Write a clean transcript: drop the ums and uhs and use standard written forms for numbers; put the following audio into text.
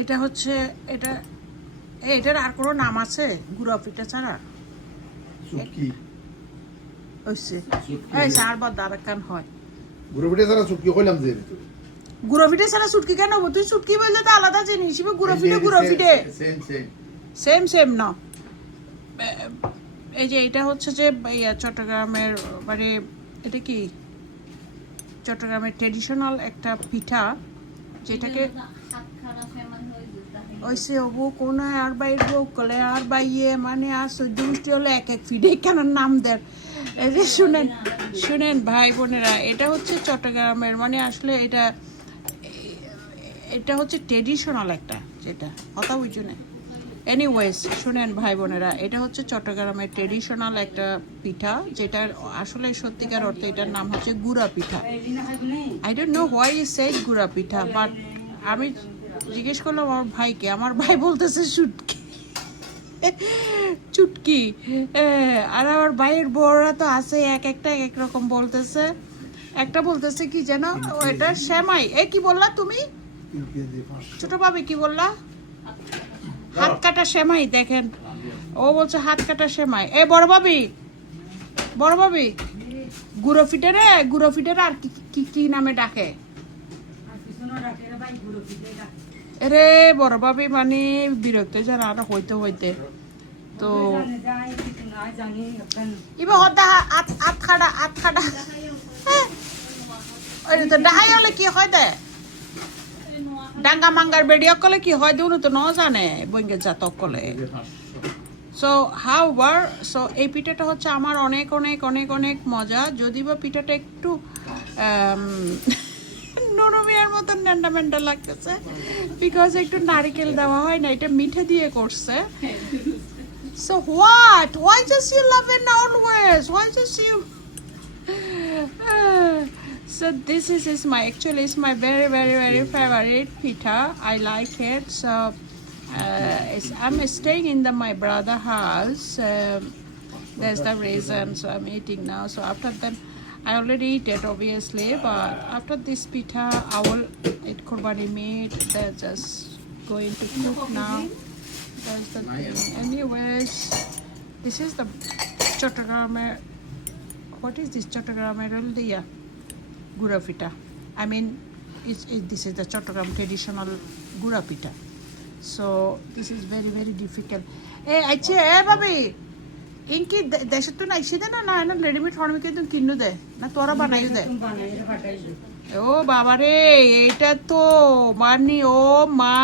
এটা হচ্ছে এটা এটার আর কোনো নাম আছে গুঁড়া পিঠা ছাড়া? চুটকি হইছে এই চার বা দাঁড়াকান হয় গুঁড়ো পিঠা ছাড়া চুটকি কইলাম যে গুঁড়া পিঠা ছাড়া চুটকি কেন হবো? তুই চুটকি বললে তো আলাদা জিনিস, গুঁড়া পিঠে সেম সেম সেম না। এই যে এটা হচ্ছে যে চট্টগ্রামের মানে এটা কি চট্টগ্রামের ট্রেডিশনাল একটা পিঠা যেটাকে ওইসে হবো কোন আর বাইর বলে আর বাইয়ে মানে আর সহ্য মিষ্টি হলো এক এক ফিডে কেন নাম দেন। এই যে শুনেন ভাই বোনেরা, এটা হচ্ছে চট্টগ্রামের মানে আসলে এটা হচ্ছে ট্রেডিশনাল একটা যেটা কথা বুঝছো না। এনিওয়েজ শুনেন ভাই বোনেরা, এটা হচ্ছে চট্টগ্রামের ট্রেডিশনাল একটা পিঠা যেটার আসলে সত্যিকার অর্থে এটার নাম হচ্ছে গুঁড়া পিঠা। I don't know why is said গুঁড়া পিঠা, বাট আমি জিজ্ঞেস করলাম আমার ভাইকে, আমার ভাই বলতেছে চুটকি। আর আমার ভাইয়ের বড়রা তো আছে এক একটা এক এক রকম বলতেছে। একটা বলতেছে কি যেন এটা সেমাই। কি বললা তুমি ছোট ভাবি, কি বললা? হাত কাটা সেমাই। দেখেন ও বলছে হাত কাটা সেমাই। বড় ভাবি গুঁড়ো ফিটের আর কি কি নামে ডাকে রে বড় ভাবি? মানে বিরক্ত যেন আর হইতে তো ইবা হদা আত খাড়া ওই তো ডাহাই হলে কি হয় দে ডাঙ্গা মাঙ্গার বেড়িয়া কলে কি হয় দেউন তো ন জানে বইঙ্গে জাতক কলে। সো সো এই পিঠাটা হচ্ছে আমার অনেক অনেক অনেক অনেক মজা, যদি বা পিঠাটা একটু নরমিয়ার মতন ন্যান্ডা লাগতেছে বিকজ একটু নারিকেল দেওয়া হয় না, এটা মিঠে দিয়ে করছে। So why just you love it always? Why just you so this is my actually it's my very favorite pita. I like it. So I'm staying in my brother house. That's the reason. So I'm eating now. So after that, I already eat it obviously. But after this pita, I will eat kurbani meat. They're just going to cook now. That's the thing. Anyways, this is the Chattogram. What is this Chattogram Roldia? Gura pita. I mean, this is the Chattogram traditional gura pita. So this is very difficult. Baby, inki deshe tu na isi de na ready-made form ke tu kinnu de na tora banayu de. ও বাবা রে, এইটা তো মানে ও মা